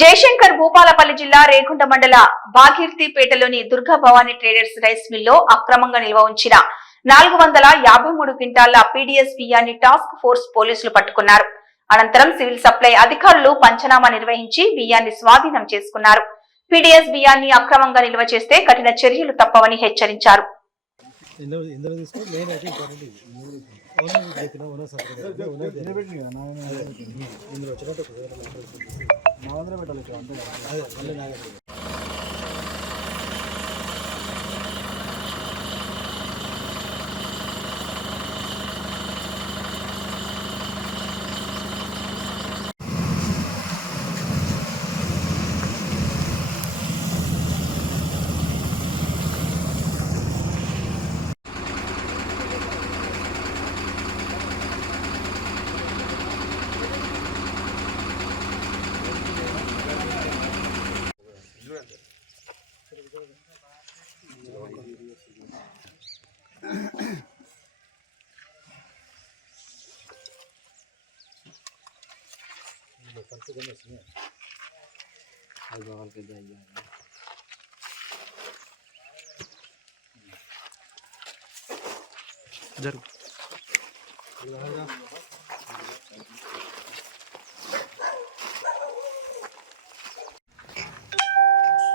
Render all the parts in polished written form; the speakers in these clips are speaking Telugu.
జయశంకర్ భూపాలపల్లి జిల్లా రేగుంట మండల భాగీర్తిపేటలోని దుర్గా భవానీ ట్రేడర్స్ రైస్ మిల్లో అక్రమంగా నిల్వ ఉంచిన 453 క్వింటాళ్ల పీడీఎస్ బియ్యాన్ని టాస్క్ ఫోర్స్ పోలీసులు పట్టుకున్నారు. అనంతరం సివిల్ సప్లై అధికారులు పంచనామా నిర్వహించి బియ్యాన్ని స్వాధీనం చేసుకున్నారు. పీడీఎస్ బియ్యాన్ని అక్రమంగా నిల్వ చేస్తే కఠిన చర్యలు తప్పవని హెచ్చరించారు.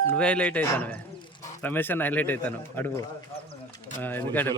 నువ్వే హైలైట్ అవుతాను, రమేష్ అని హైలైట్ అవుతాను. అడుగు ఎందుకంటే